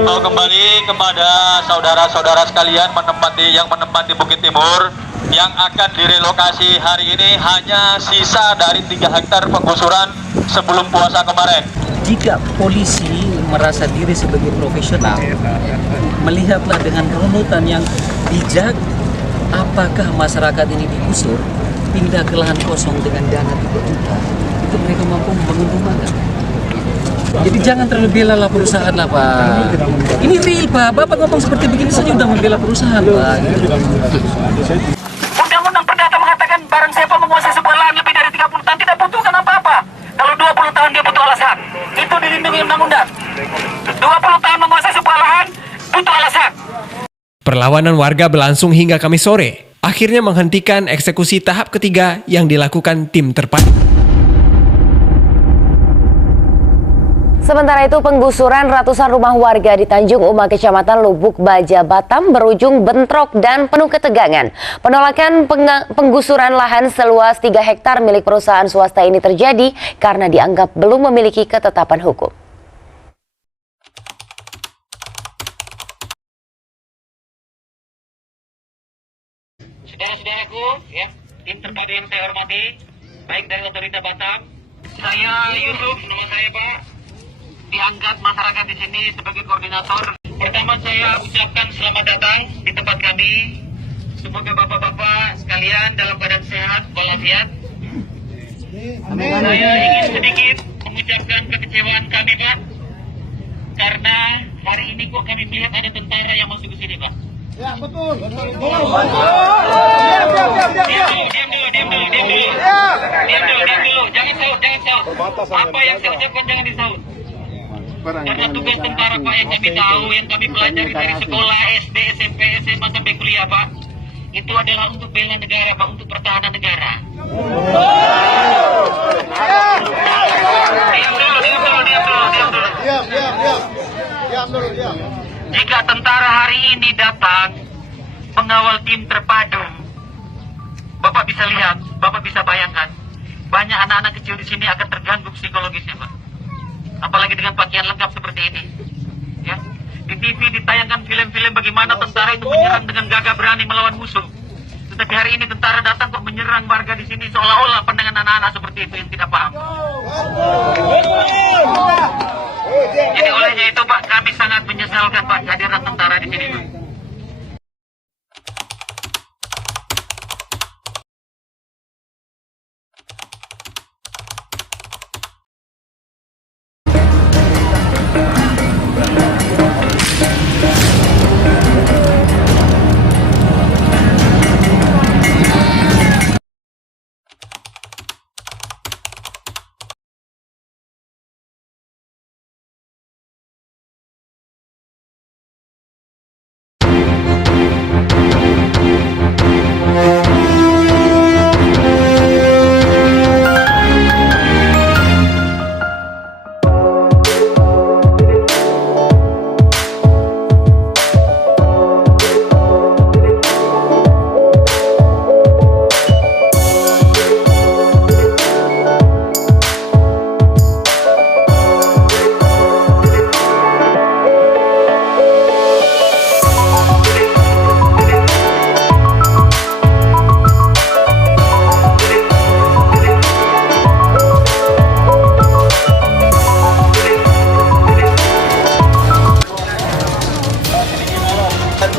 menghimbau kembali kepada saudara-saudara sekalian yang menempati Bukit Timur yang akan direlokasi hari ini hanya sisa dari 3 hektar penggusuran sebelum puasa kemarin. Jika polisi merasa diri sebagai profesional, melihatlah dengan kerunutan yang bijak, apakah masyarakat ini digusur, pindah ke lahan kosong dengan dana 3 juta, itu mereka mampu membangun rumah nggak? Jadi jangan terlalu bela lah perusahaan lah Pak. Ini real Pak, Bapak ngomong seperti begini saja udah membela perusahaan Pak. Undang-undang Perdata mengatakan barang siapa menguasai sebuah lahan lebih dari 30 tahun tidak butuhkan apa-apa. Kalau 20 tahun dia butuh alasan. Itu dilindungi undang-undang. 20 tahun menguasai sebuah lahan butuh alasan. Perlawanan warga berlangsung hingga Kamis sore, akhirnya menghentikan eksekusi tahap ketiga yang dilakukan tim terpadu. Sementara itu, penggusuran ratusan rumah warga di Tanjung Uma, Kecamatan Lubuk Baja, Batam berujung bentrok dan penuh ketegangan. Penolakan penggusuran lahan seluas 3 hektar milik perusahaan swasta ini terjadi karena dianggap belum memiliki ketetapan hukum. Saudara-saudaraku, ya, tim terpadu yang saya hormati, baik dari otorita Batam, saya Yusuf, nama saya Pak. Dianggap masyarakat di sini sebagai koordinator. Pertama saya ucapkan selamat datang di tempat kami. Semoga bapak-bapak sekalian dalam keadaan sehat walafiat. Saya ingin sedikit mengucapkan kekecewaan kami Pak, karena hari ini kok kami melihat ada tentara yang masuk ke sini Pak. Ya betul. Diam dulu. Jangan saut. Apa yang saya ucapkan jangan disaut. Karena tugas tentara Pak yang kami tahu, yang kami pelajari dari sekolah SD, SMP, SMA sampai kuliah Pak, itu adalah untuk bela negara Pak, untuk pertahanan negara. Diam dulu. Jika tentara hari ini datang mengawal tim terpadu, Bapak bisa lihat, Bapak bisa bayangkan, banyak anak-anak kecil di sini akan terganggu psikologisnya Pak. Apalagi dengan pakaian lengkap seperti ini. Ya. Di TV ditayangkan film-film bagaimana tentara itu menyerang dengan gagah berani melawan musuh. Tetapi hari ini tentara datang kok menyerang warga di sini seolah-olah pandangan anak-anak seperti itu yang tidak paham. Jadi olehnya itu Pak, kami sangat menyesalkan Pak kehadiran tentara di sini Pak.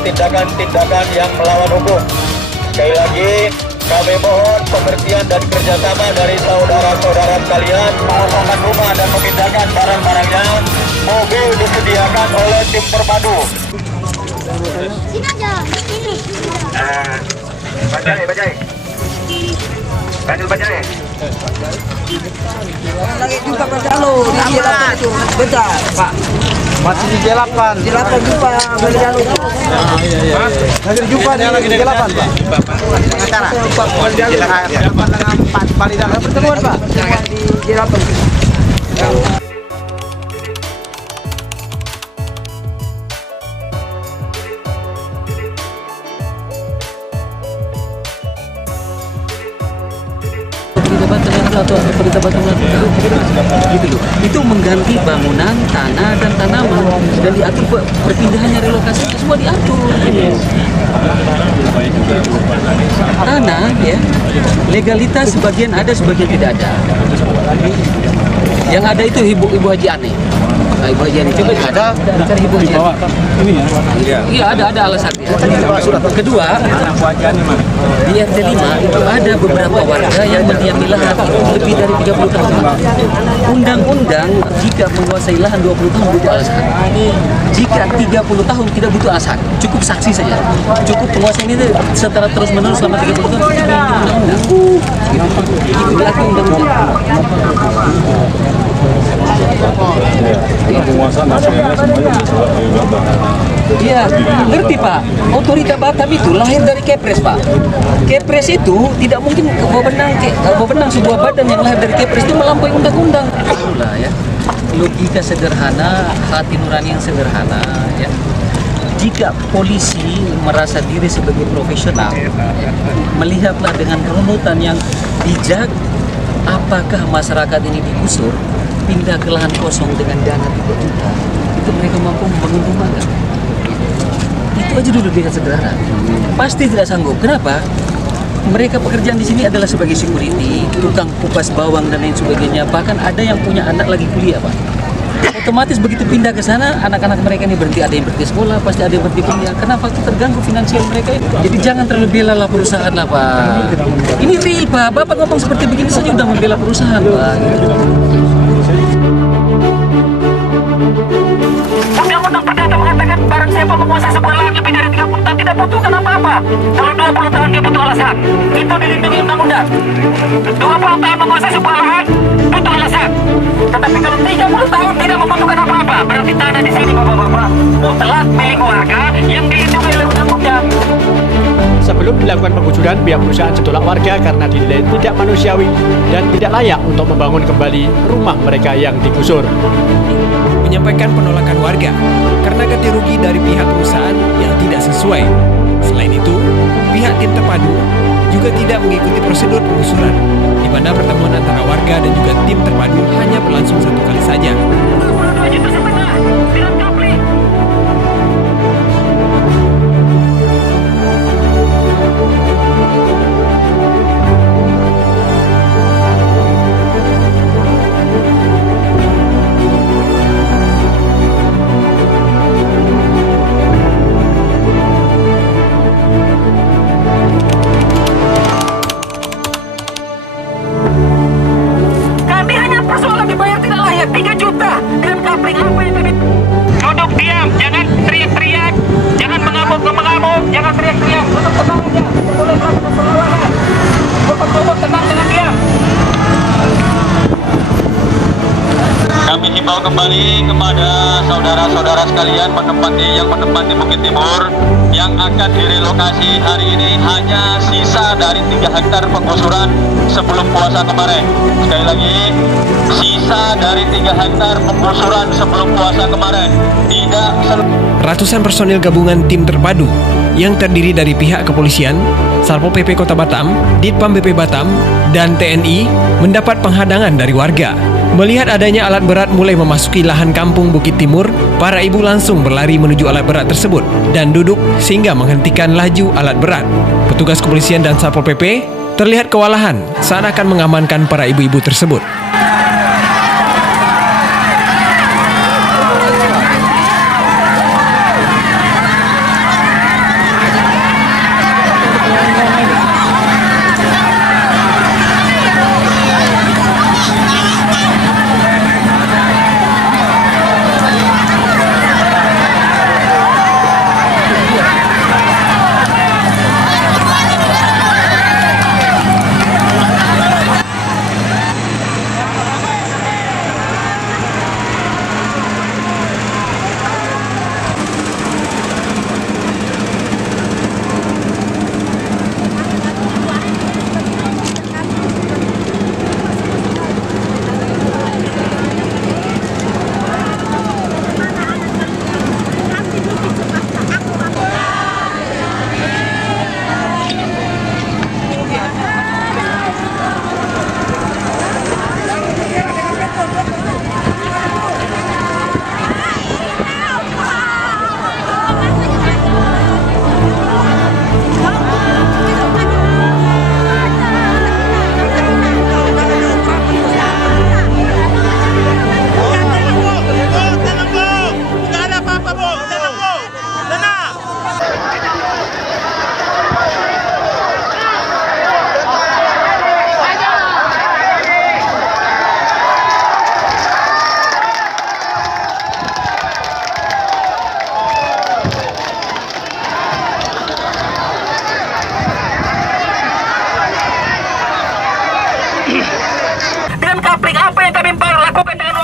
Tindakan-tindakan yang melawan hukum. Sekali lagi kami mohon pengertian dan kerjasama dari saudara-saudara sekalian mengosongkan rumah dan memindahkan barang-barangnya. Mobil disediakan oleh tim terpadu. Sini aja, sini. Bajai. Lanjut Bajai. Lagi jumpa Pak Jalo di J8 itu, bentar Pak. Masih di J8. J8 jumpa Pak Jalo. Iya. Lagi jumpa di J8 Pak. Pengacara. Pak J8 dengan Pak Pali dalam pertemuan Pak. Di J8. atau pemerintah Batam lakukan, gitu loh. Itu mengganti bangunan, tanah dan tanaman dan diatur perpindahannya, relokasinya semua diatur. Tanah ya, legalitas sebagian ada, sebagian tidak ada. Yang ada itu Ibu Haji Ane. Nah, Ibu Haji Ane coba ada cari Ibu Haji Ane. Iya ada alasannya. Kedua, di RT 5 itu ada beberapa warga yang mendiami lahan lebih dari 30 tahun. Undang-undang jika menguasai lahan 20 tahun butuh alasan. Jika 30 tahun tidak butuh alasan, cukup saksi saja. Cukup penguasa ini secara terus-menerus selama 30 tahun itu undang-undang. Itu diatur undang-undang. Penguasaan nasionalnya semuanya Iya, ngerti Pak. Otorita Batam itu lahir dari Kepres Pak. Kepres itu tidak mungkin wewenang sebuah badan yang lahir dari Kepres itu melampaui undang-undang. Itulah ya. Logika sederhana, hati nurani yang sederhana ya. Jika polisi merasa diri sebagai profesional, melihatlah dengan kerunutan yang bijak, apakah masyarakat ini digusur, pindah ke lahan kosong dengan dana 3 juta, itu mereka mampu membangun rumah nggak? Itu aja dulu dengan sederhana. Pasti tidak sanggup. Kenapa? Mereka pekerjaan di sini adalah sebagai security, tukang kupas bawang dan lain sebagainya. Bahkan ada yang punya anak lagi kuliah, Pak. Otomatis begitu pindah ke sana, anak-anak mereka ini berhenti, ada yang berhenti sekolah, pasti ada yang berhenti kuliah. Kenapa? Itu terganggu finansial mereka. Jadi jangan terlalu bela lah perusahaan lah, Pak. Ini real, Pak. Bapak ngomong seperti begini saja udah membela perusahaan, Pak. Undang-undang Perdata mengatakan barang siapa menguasai sebuah lahan lebih dari 30 tahun tidak butuhkan apa-apa. Kalau 20 tahun dia butuh alasan, itu dilindungi undang-undang. 20 tahun menguasai sebuah lahan butuh alasan. Tetapi kalau 30 tahun tidak membutuhkan apa-apa, berarti tanah di sini bapak-bapak mutlak milik warga yang dilindungi oleh undang-undang. Sebelum dilakukan penggusuran, pihak perusahaan setolak warga karena dinilai tidak manusiawi dan tidak layak untuk membangun kembali rumah mereka yang digusur. Menyampaikan penolakan warga karena ganti rugi dari pihak perusahaan yang tidak sesuai. Selain itu, pihak tim terpadu juga tidak mengikuti prosedur penggusuran, di mana pertemuan antara warga dan juga tim terpadu hanya berlangsung 1 kali saja. 22 juta setengah, tidak komplit. Kami hanya persoalan dibayar tidak layak 3 juta dan kapling apa yang kami duduk diam, jangan teriak-teriak, jangan mengamuk, jangan teriak-teriak, duduk tenang aja, boleh melakukan perlawanan, cukup tenang dengan diam. Kami himbau kembali kepada saudara-saudara sekalian yang menempati Bukit Timur yang akan direlokasi hari ini hanya sisa dari 3 hektar penggusuran sebelum puasa kemarin. Sekali lagi, sisa dari 3 hektar penggusuran sebelum puasa kemarin. Ratusan personil gabungan tim terpadu yang terdiri dari pihak kepolisian, Satpol PP Kota Batam, Ditpam BP Batam, dan TNI mendapat penghadangan dari warga. Melihat adanya alat berat mulai memasuki lahan kampung Bukit Timur, para ibu langsung berlari menuju alat berat tersebut dan duduk sehingga menghentikan laju alat berat. Petugas kepolisian dan Satpol PP terlihat kewalahan saat akan mengamankan para ibu-ibu tersebut.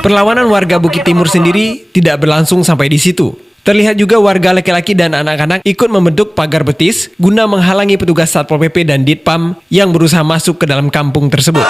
Perlawanan warga Bukit Timur sendiri tidak berlangsung sampai di situ. Terlihat juga warga laki-laki dan anak-anak ikut membentuk pagar betis guna menghalangi petugas Satpol PP dan Ditpam yang berusaha masuk ke dalam kampung tersebut.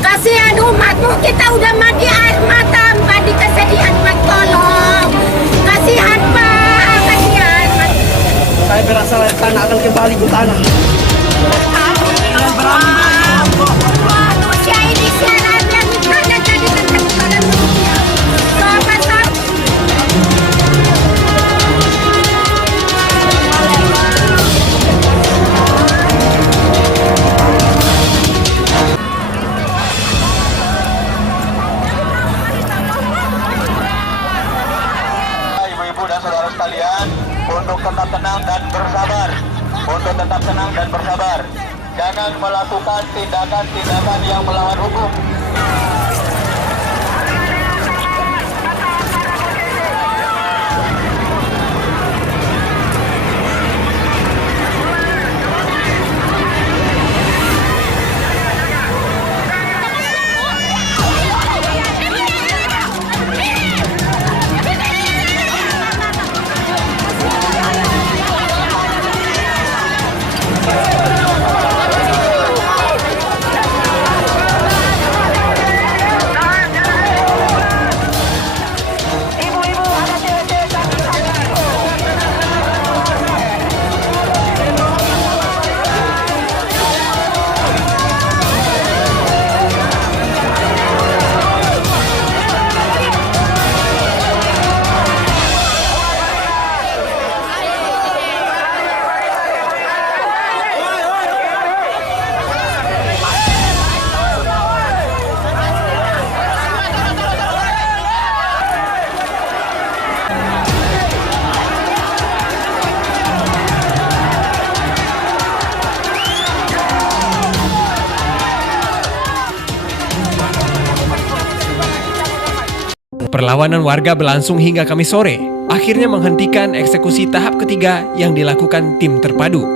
Kasihan umatmu, kita udah mati air mata, Mbak, di kesedihan, Mbak, tolong. Kasihan, Pak, kasihan. Saya berasa tanah akan kembali ke tanah. Manusia ini siaran yang mana jadi tentang pada dunia. Sama-sama. Ibu-ibu dan saudara sekalian, untuk tetap tenang dan bersabar. Untuk tetap tenang dan bersabar. Jangan melakukan tindakan-tindakan yang melawan hukum. Perlawanan warga berlangsung hingga Kamis sore, akhirnya menghentikan eksekusi tahap ketiga yang dilakukan tim terpadu.